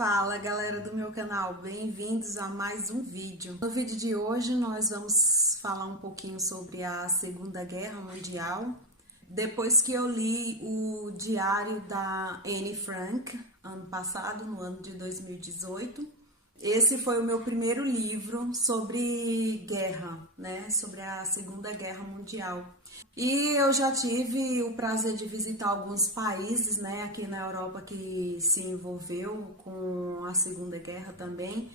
Fala galera do meu canal, bem-vindos a mais um vídeo. No vídeo de hoje nós vamos falar um pouquinho sobre a Segunda Guerra Mundial. Depois que eu li o diário da Anne Frank, ano passado, no ano de 2018, esse foi o meu primeiro livro sobre guerra, né? Sobre a Segunda Guerra Mundial. E eu já tive o prazer de visitar alguns países, né, aqui na Europa que se envolveu com a Segunda Guerra também.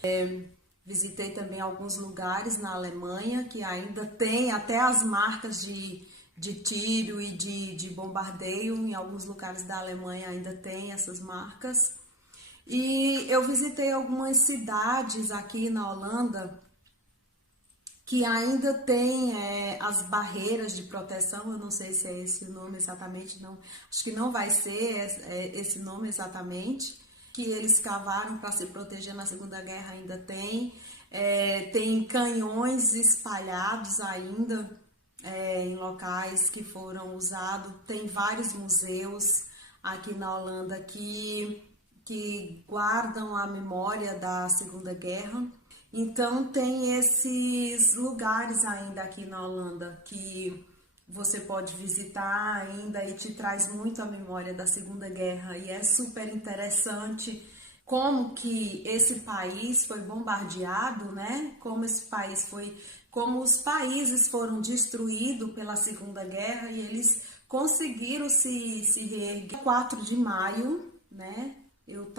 Visitei também alguns lugares na Alemanha que ainda tem até as marcas de tiro e de bombardeio. Em alguns lugares da Alemanha ainda tem essas marcas. E eu visitei algumas cidades aqui na Holanda que ainda tem as barreiras de proteção. Eu não sei se é esse o nome exatamente, não. Acho que não vai ser esse nome exatamente, que eles cavaram para se proteger na Segunda Guerra, ainda tem. Tem canhões espalhados ainda em locais que foram usados. Tem vários museus aqui na Holanda que guardam a memória da Segunda Guerra. Então tem esses lugares ainda aqui na Holanda que você pode visitar ainda e te traz muito a memória da Segunda Guerra, e é super interessante como que esse país foi bombardeado, né? Como os países foram destruídos pela Segunda Guerra e eles conseguiram se reerguer. 4 de maio, né? Eu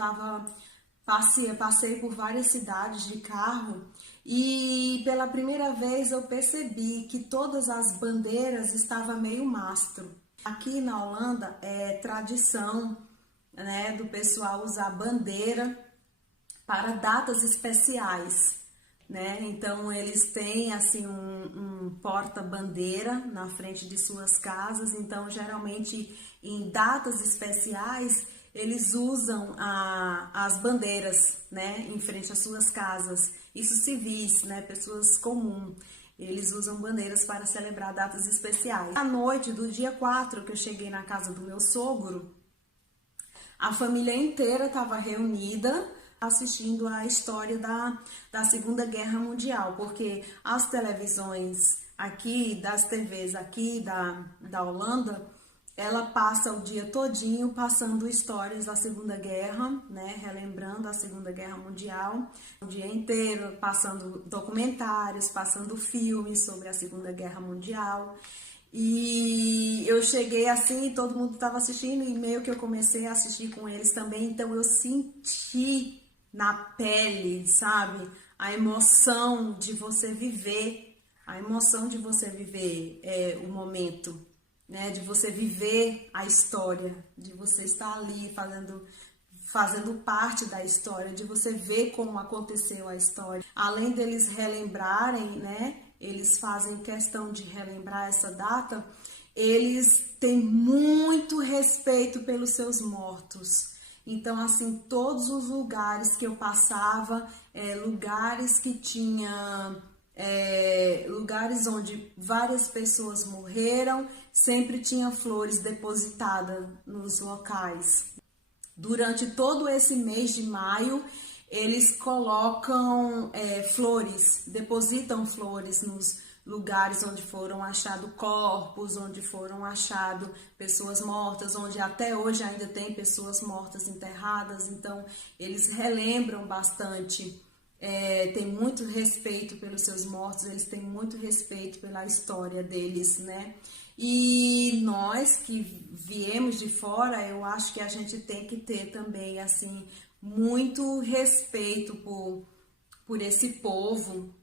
passei por várias cidades de carro e pela primeira vez eu percebi que todas as bandeiras estavam meio mastro. Aqui na Holanda é tradição, né, do pessoal usar bandeira para datas especiais, né? Então eles têm assim um porta-bandeira na frente de suas casas. Então geralmente em datas especiais eles usam as bandeiras, né, em frente às suas casas. Isso civis, né, pessoas comuns. Eles usam bandeiras para celebrar datas especiais. À noite do dia 4, que eu cheguei na casa do meu sogro, a família inteira estava reunida assistindo a história da Segunda Guerra Mundial, porque as televisões aqui, das TVs aqui da Holanda, ela passa o dia todinho passando histórias da Segunda Guerra, né, relembrando a Segunda Guerra Mundial, o dia inteiro passando documentários, passando filmes sobre a Segunda Guerra Mundial. E eu cheguei assim, todo mundo estava assistindo e meio que eu comecei a assistir com eles também, então eu senti na pele, sabe, a emoção de você viver, o momento, né, de você viver a história, de você estar ali fazendo parte da história, de você ver como aconteceu a história. Além deles relembrarem, né, eles fazem questão de relembrar essa data, eles têm muito respeito pelos seus mortos. Então, assim, todos os lugares que eu passava, lugares que tinha... lugares onde várias pessoas morreram, sempre tinha flores depositadas nos locais. Durante todo esse mês de maio, eles colocam flores, depositam flores nos lugares onde foram achados corpos, onde foram achadas pessoas mortas, onde até hoje ainda tem pessoas mortas enterradas. Então, eles relembram bastante. Tem muito respeito pelos seus mortos, eles têm muito respeito pela história deles, né? E nós que viemos de fora, eu acho que a gente tem que ter também, assim, muito respeito por esse povo.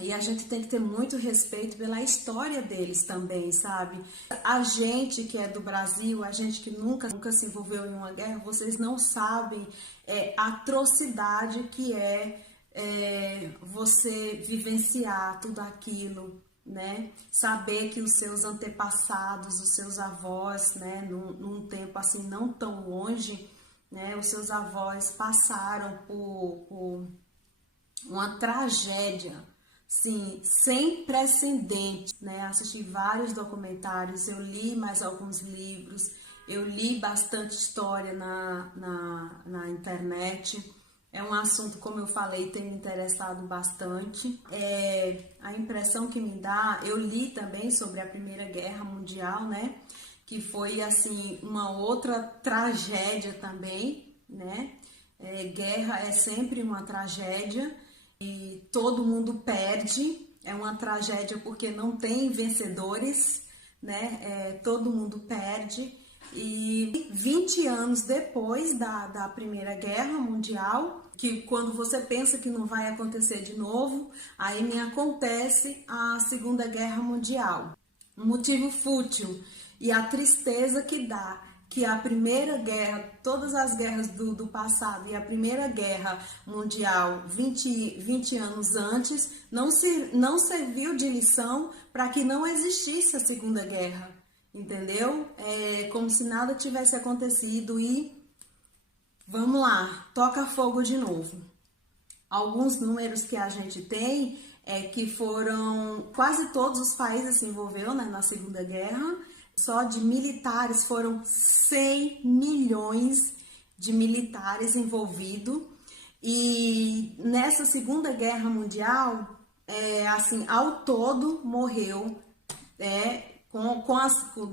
E a gente tem que ter muito respeito pela história deles também, sabe? A gente que é do Brasil, a gente que nunca se envolveu em uma guerra, vocês não sabem a atrocidade que você vivenciar tudo aquilo, né? Saber que os seus antepassados, os seus avós, né, num tempo assim não tão longe, né, os seus avós passaram por uma tragédia, sim, sem precedentes, né? Assisti vários documentários, eu li mais alguns livros, eu li bastante história na internet. É um assunto, como eu falei, tem me interessado bastante. A impressão que me dá, eu li também sobre a Primeira Guerra Mundial, né? Que foi, assim, uma outra tragédia também, né? Guerra é sempre uma tragédia e todo mundo perde. É uma tragédia porque não tem vencedores, né? Todo mundo perde. E 20 anos depois da Primeira Guerra Mundial, que quando você pensa que não vai acontecer de novo, aí me acontece a Segunda Guerra Mundial. Um motivo fútil e a tristeza que dá que a Primeira Guerra, todas as guerras do passado e a Primeira Guerra Mundial 20 anos antes, não serviu de lição para que não existisse a Segunda Guerra. Entendeu? É como se nada tivesse acontecido e vamos lá, toca fogo de novo. Alguns números que a gente tem é que foram quase todos os países se envolveram, né, na Segunda Guerra. Só de militares foram 100 milhões de militares envolvidos. E nessa Segunda Guerra Mundial, assim, ao todo morreu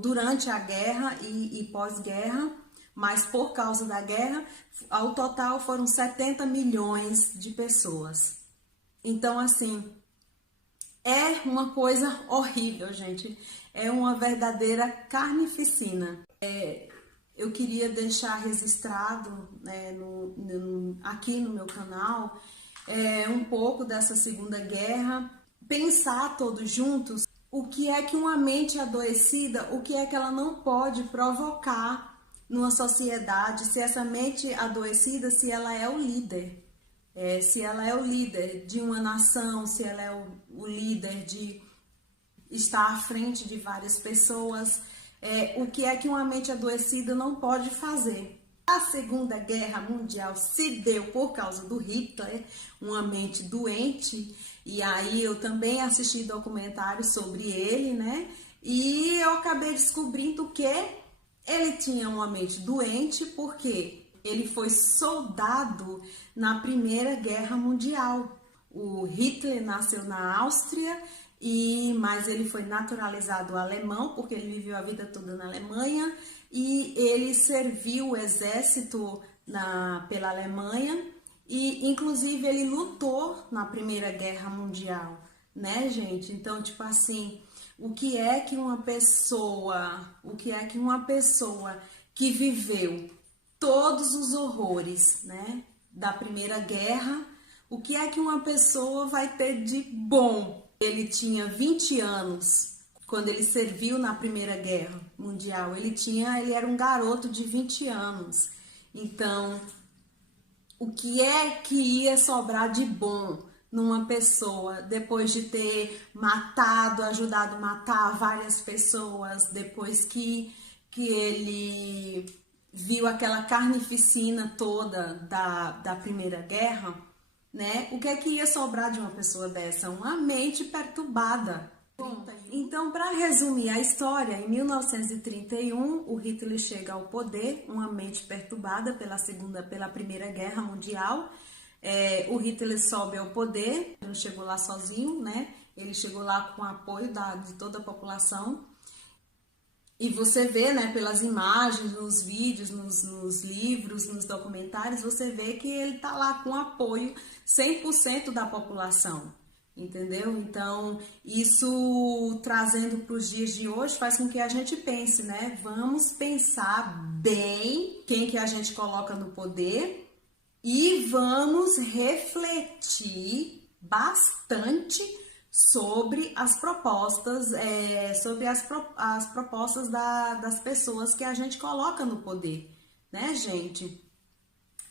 durante a guerra e pós-guerra, mas por causa da guerra, ao total foram 70 milhões de pessoas. Então, assim, é uma coisa horrível, gente. É uma verdadeira carnificina. Eu queria deixar registrado, né, aqui no meu canal um pouco dessa Segunda Guerra, pensar todos juntos o que é que uma mente adoecida, o que é que ela não pode provocar numa sociedade, se essa mente adoecida, se ela é o líder, se ela é o líder de uma nação, se ela é o líder de estar à frente de várias pessoas, o que é que uma mente adoecida não pode fazer. A Segunda Guerra Mundial se deu por causa do Hitler, uma mente doente, e aí eu também assisti documentários sobre ele, né? E eu acabei descobrindo que ele tinha uma mente doente porque ele foi soldado na Primeira Guerra Mundial. O Hitler nasceu na Áustria, mas ele foi naturalizado alemão, porque ele viveu a vida toda na Alemanha, e ele serviu o exército pela Alemanha, e inclusive ele lutou na Primeira Guerra Mundial, né, gente? Então, tipo assim, o que é que uma pessoa que viveu todos os horrores, né, da Primeira Guerra, o que é que uma pessoa vai ter de bom? Ele tinha 20 anos quando ele serviu na Primeira Guerra Mundial. Ele era um garoto de 20 anos. Então, o que é que ia sobrar de bom numa pessoa depois de ter ajudado a matar várias pessoas, depois que ele viu aquela carnificina toda da Primeira Guerra, né? O que é que ia sobrar de uma pessoa dessa? Uma mente perturbada. Bom, então, para resumir a história, em 1931, o Hitler chega ao poder, uma mente perturbada pela Primeira Guerra Mundial. O Hitler sobe ao poder, não chegou lá sozinho, né? Ele chegou lá com o apoio de toda a população. E você vê, né, pelas imagens, nos vídeos, nos livros, nos documentários, você vê que ele tá lá com apoio 100% da população. Entendeu? Então, isso trazendo para os dias de hoje faz com que a gente pense, né? Vamos pensar bem quem que a gente coloca no poder e vamos refletir bastante sobre as propostas, as propostas das pessoas que a gente coloca no poder, né, gente?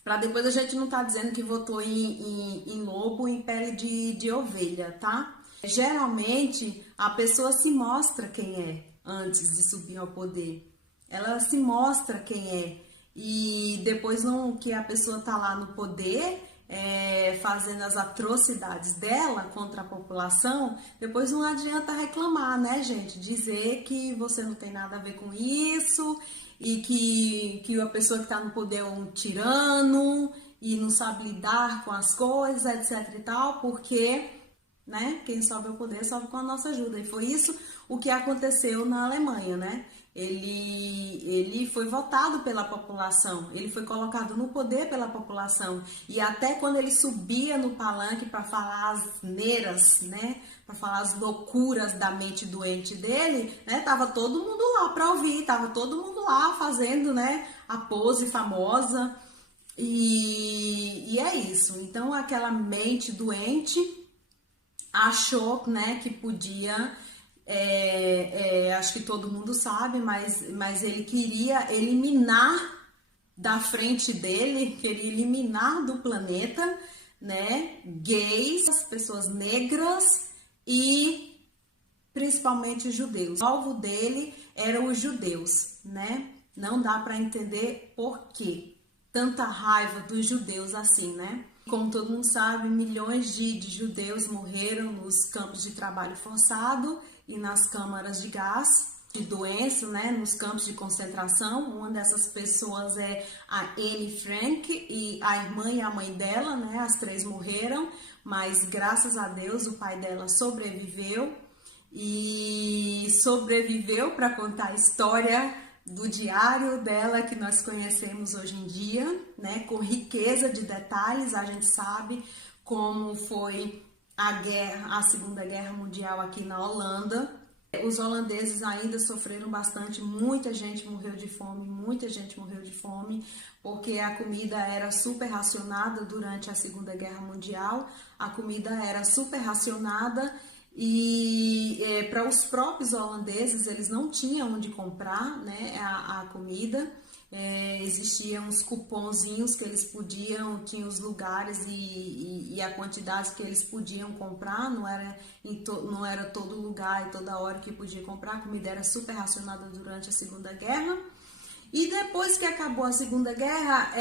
Para depois a gente não tá dizendo que votou em lobo em pele de ovelha, tá? Geralmente, a pessoa se mostra quem é antes de subir ao poder. Ela se mostra quem é. E depois que a pessoa tá lá no poder, fazendo as atrocidades dela contra a população, depois não adianta reclamar, né, gente? Dizer que você não tem nada a ver com isso e que a pessoa que está no poder é um tirano e não sabe lidar com as coisas, etc e tal, porque, né, quem sobe ao poder sobe com a nossa ajuda. E foi isso o que aconteceu na Alemanha, né? Ele foi votado pela população, ele foi colocado no poder pela população. E até quando ele subia no palanque para falar as neiras, né, para falar as loucuras da mente doente dele, né, tava todo mundo lá para ouvir, tava todo mundo lá fazendo, né, a pose famosa. E é isso. Então aquela mente doente achou, né, que podia, acho que todo mundo sabe, mas ele queria eliminar da frente dele, queria eliminar do planeta, né, gays, pessoas negras e principalmente judeus. O alvo dele eram os judeus, né? Não dá para entender por quê tanta raiva dos judeus assim, né? Como todo mundo sabe, milhões de judeus morreram nos campos de trabalho forçado e nas câmaras de gás, de doença, né? Nos campos de concentração. Uma dessas pessoas é a Anne Frank e a irmã e a mãe dela, né? As três morreram, mas graças a Deus o pai dela sobreviveu e sobreviveu para contar a história do diário dela que nós conhecemos hoje em dia, né, com riqueza de detalhes. A gente sabe como foi a Segunda Guerra Mundial aqui na Holanda. Os holandeses ainda sofreram bastante, muita gente morreu de fome, porque a comida era super racionada durante a Segunda Guerra Mundial, a comida era super racionada. E para os próprios holandeses, eles não tinham onde comprar, né, a comida. Existiam uns cupomzinhos que eles podiam, tinha os lugares e a quantidade que eles podiam comprar, não era todo lugar e toda hora que podia comprar, a comida era super racionada durante a Segunda Guerra. E depois que acabou a Segunda Guerra,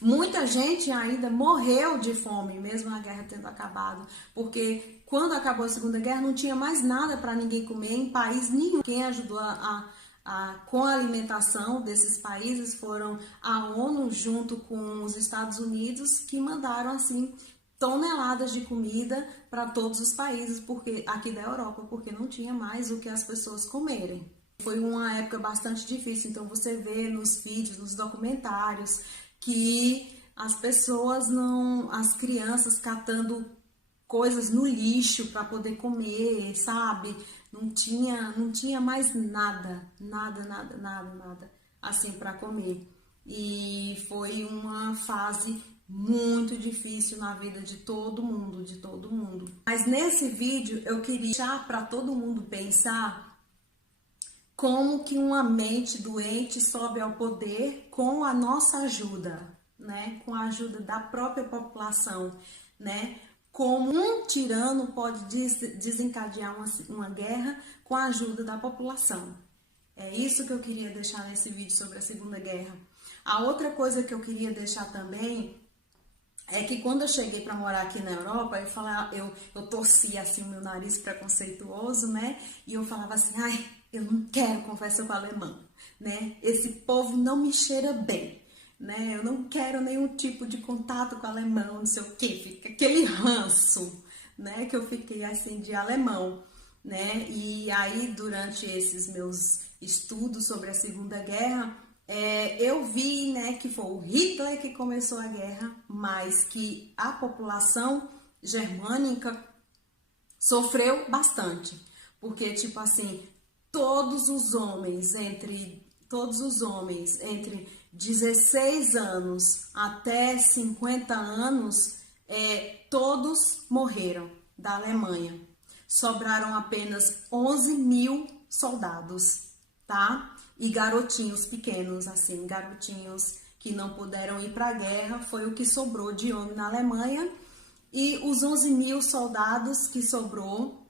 muita gente ainda morreu de fome, mesmo a guerra tendo acabado, porque quando acabou a Segunda Guerra não tinha mais nada para ninguém comer em país nenhum. Quem ajudou com a alimentação desses países foram a ONU junto com os Estados Unidos, que mandaram assim toneladas de comida para todos os países porque aqui da Europa, porque não tinha mais o que as pessoas comerem. Foi uma época bastante difícil, então você vê nos vídeos, nos documentários, que as pessoas as crianças catando coisas no lixo para poder comer, sabe? Não tinha mais nada assim para comer. E foi uma fase muito difícil na vida de todo mundo. Mas nesse vídeo eu queria deixar para todo mundo pensar como que uma mente doente sobe ao poder com a nossa ajuda, né? Com a ajuda da própria população, né? Como um tirano pode desencadear uma guerra com a ajuda da população. É isso que eu queria deixar nesse vídeo sobre a Segunda Guerra. A outra coisa que eu queria deixar também é que quando eu cheguei para morar aqui na Europa, eu torcia assim o meu nariz preconceituoso, né? E eu falava assim, ai, eu não quero conversa com alemão, né? Esse povo não me cheira bem, né? Eu não quero nenhum tipo de contato com alemão, não sei o quê. Fica aquele ranço, né? Que eu fiquei assim de alemão, né? E aí, durante esses meus estudos sobre a Segunda Guerra, eu vi, né, que foi o Hitler que começou a guerra, mas que a população germânica sofreu bastante, porque tipo assim, todos os homens entre 16 anos até 50 anos, todos morreram da Alemanha. Sobraram apenas 11 mil soldados, tá? E garotinhos pequenos, assim, garotinhos que não puderam ir para a guerra, foi o que sobrou de homem na Alemanha. E os 11 mil soldados que sobrou,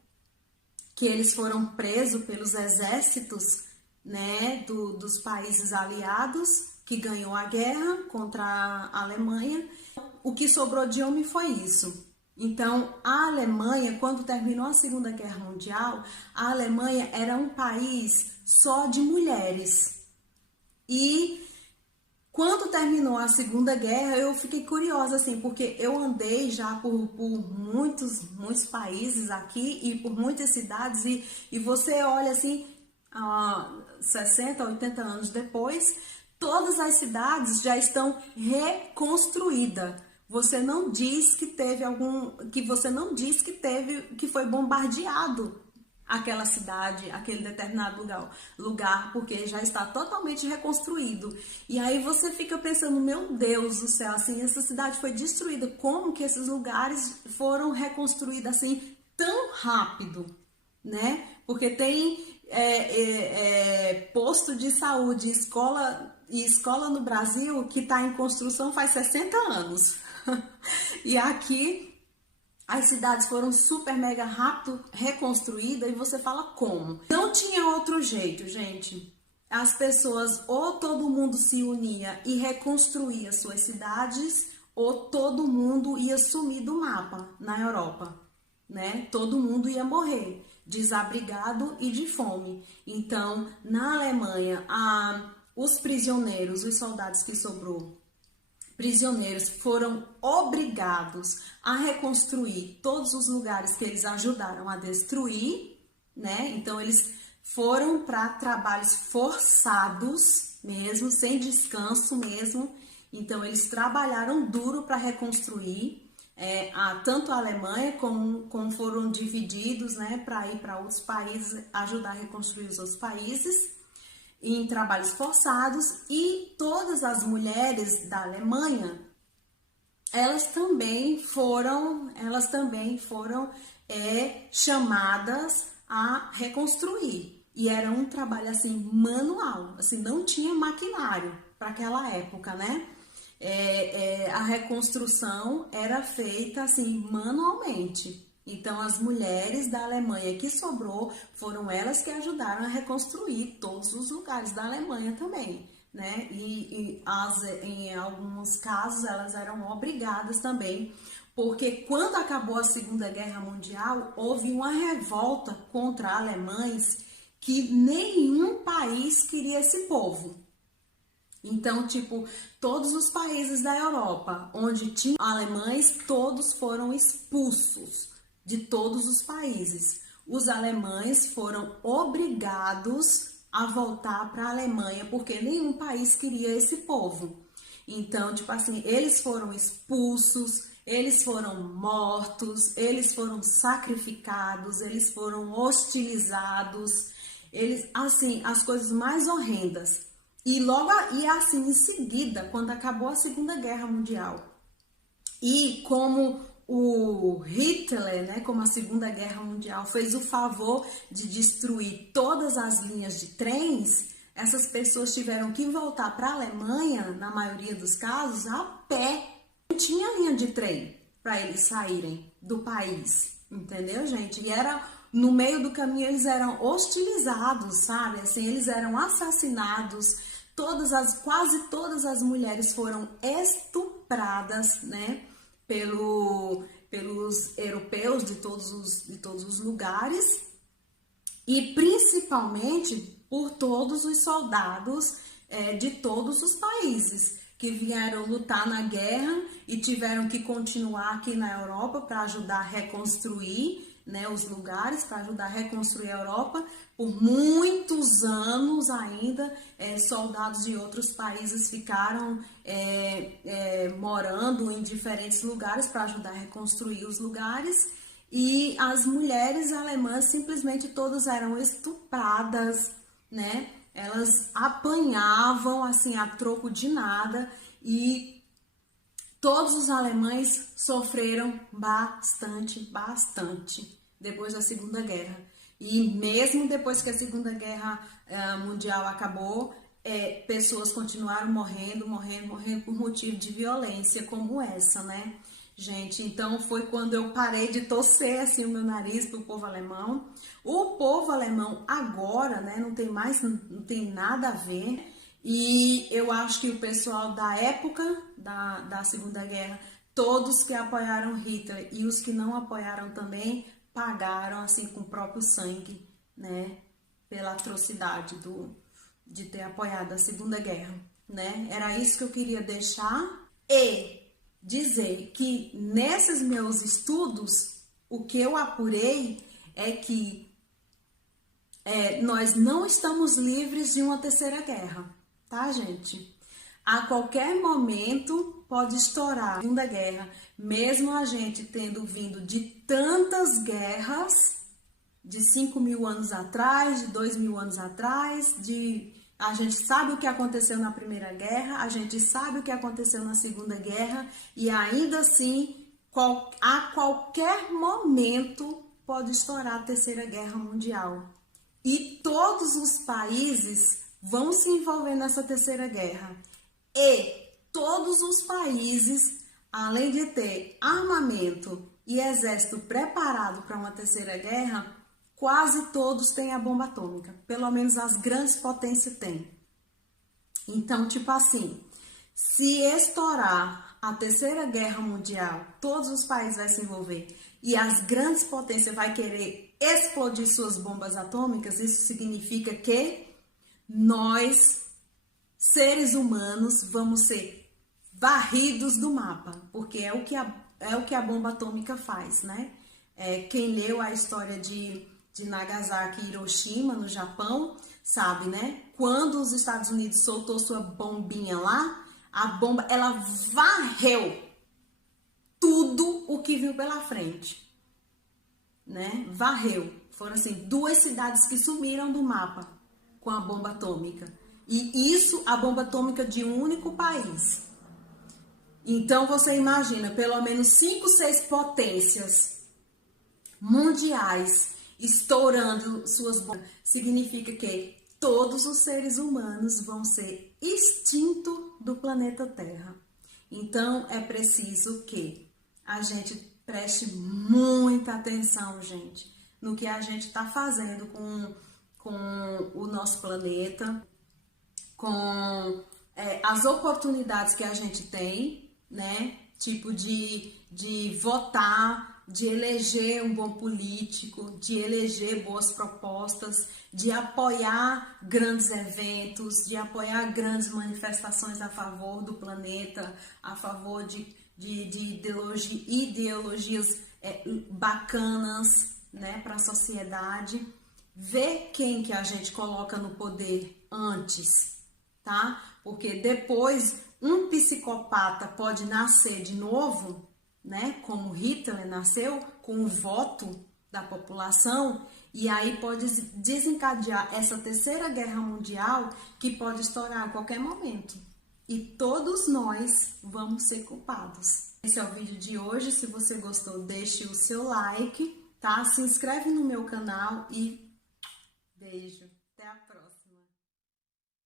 que eles foram presos pelos exércitos, né, dos países aliados, que ganhou a guerra contra a Alemanha, o que sobrou de homem foi isso. Então, a Alemanha, quando terminou a Segunda Guerra Mundial, a Alemanha era um país só de mulheres. E Quando terminou a Segunda Guerra, eu fiquei curiosa, assim, porque eu andei já por muitos países aqui e por muitas cidades, e você olha assim, 60, 80 anos depois, todas as cidades já estão reconstruídas. Você não diz que teve que foi bombardeado aquela cidade, aquele determinado lugar, porque já está totalmente reconstruído. E aí você fica pensando, meu Deus do céu, assim, essa cidade foi destruída, como que esses lugares foram reconstruídos assim tão rápido, né? Porque tem posto de saúde, escola no Brasil que está em construção faz 60 anos. E aqui as cidades foram super mega rápido reconstruídas e você fala como? Não tinha outro jeito, gente. As pessoas, ou todo mundo se unia e reconstruía suas cidades, ou todo mundo ia sumir do mapa na Europa, né? Todo mundo ia morrer, desabrigado e de fome. Então, na Alemanha, os prisioneiros, os soldados que sobrou, prisioneiros foram obrigados a reconstruir todos os lugares que eles ajudaram a destruir, né? Então eles foram para trabalhos forçados mesmo, sem descanso mesmo. Então eles trabalharam duro para reconstruir tanto a Alemanha como foram divididos, né, para ir para outros países, ajudar a reconstruir os outros países em trabalhos forçados. E todas as mulheres da Alemanha, elas também foram chamadas a reconstruir. E era um trabalho assim manual, assim, não tinha maquinário para aquela época, né? A reconstrução era feita assim manualmente. Então, as mulheres da Alemanha que sobrou, foram elas que ajudaram a reconstruir todos os lugares da Alemanha também, né? Em alguns casos, elas eram obrigadas também, porque quando acabou a Segunda Guerra Mundial, houve uma revolta contra alemães que nenhum país queria esse povo. Então, tipo, todos os países da Europa onde tinham alemães, todos foram expulsos de todos os países. Os alemães foram obrigados a voltar para a Alemanha, porque nenhum país queria esse povo. Então, tipo assim, eles foram expulsos, eles foram mortos, eles foram sacrificados, eles foram hostilizados, eles, assim, as coisas mais horrendas. E assim, em seguida, quando acabou a Segunda Guerra Mundial, e como o Hitler, né, como a Segunda Guerra Mundial fez o favor de destruir todas as linhas de trens, essas pessoas tiveram que voltar para a Alemanha, na maioria dos casos, a pé. Não tinha linha de trem para eles saírem do país, entendeu, gente? E no meio do caminho eles eram hostilizados, sabe? Assim, eles eram assassinados. Quase todas as mulheres foram estupradas, né? Pelos europeus de todos os lugares, e principalmente por todos os soldados de todos os países que vieram lutar na guerra e tiveram que continuar aqui na Europa para ajudar a reconstruir, né, os lugares, para ajudar a reconstruir a Europa. Por muitos anos ainda, soldados de outros países ficaram morando em diferentes lugares para ajudar a reconstruir os lugares. E as mulheres alemãs simplesmente todas eram estupradas, né? Elas apanhavam assim a troco de nada, e todos os alemães sofreram bastante depois da Segunda Guerra. E mesmo depois que a Segunda Guerra Mundial acabou, pessoas continuaram morrendo por motivo de violência como essa, né? Gente, então foi quando eu parei de torcer assim o meu nariz pro povo alemão. O povo alemão agora, né, não tem nada a ver. E eu acho que o pessoal da época da Segunda Guerra, todos que apoiaram Hitler e os que não apoiaram também, pagaram assim com o próprio sangue, né, pela atrocidade de ter apoiado a Segunda Guerra. né? Era isso que eu queria deixar e dizer que nesses meus estudos, o que eu apurei é que nós não estamos livres de uma terceira guerra, tá, gente? A qualquer momento pode estourar a Segunda Guerra, mesmo a gente tendo vindo de tantas guerras, de 5.000 anos atrás, de 2.000 anos atrás, a gente sabe o que aconteceu na Primeira Guerra, a gente sabe o que aconteceu na Segunda Guerra, e ainda assim, a qualquer momento pode estourar a Terceira Guerra Mundial. E todos os países vão se envolver nessa Terceira Guerra. E todos os países, além de ter armamento e exército preparado para uma Terceira Guerra, quase todos têm a bomba atômica. Pelo menos as grandes potências têm. Então, tipo assim, se estourar a Terceira Guerra Mundial, todos os países vão se envolver e as grandes potências vão querer explodir suas bombas atômicas, isso significa que nós, seres humanos, vamos ser varridos do mapa, porque é o que a bomba atômica faz, né? Quem leu a história de Nagasaki e Hiroshima, no Japão, sabe, né? Quando os Estados Unidos soltou sua bombinha lá, a bomba, ela varreu tudo o que viu pela frente, né? Varreu. Foram, assim, 2 cidades que sumiram do mapa com a bomba atômica. E isso, a bomba atômica de um único país. Então, você imagina, pelo menos 5, 6 potências mundiais estourando suas bombas. Significa que todos os seres humanos vão ser extintos do planeta Terra. Então, é preciso que a gente preste muita atenção, gente, no que a gente está fazendo com o nosso planeta, com as oportunidades que a gente tem, né? Tipo de votar, de eleger um bom político, de eleger boas propostas, de apoiar grandes eventos, de apoiar grandes manifestações a favor do planeta, a favor de ideologias bacanas, né, para a sociedade. Ver quem que a gente coloca no poder antes, tá? Porque depois um psicopata pode nascer de novo, né? Como Hitler nasceu, com o voto da população, e aí pode desencadear essa Terceira Guerra Mundial que pode estourar a qualquer momento. E todos nós vamos ser culpados. Esse é o vídeo de hoje. Se você gostou, deixe o seu like, tá? Se inscreve no meu canal e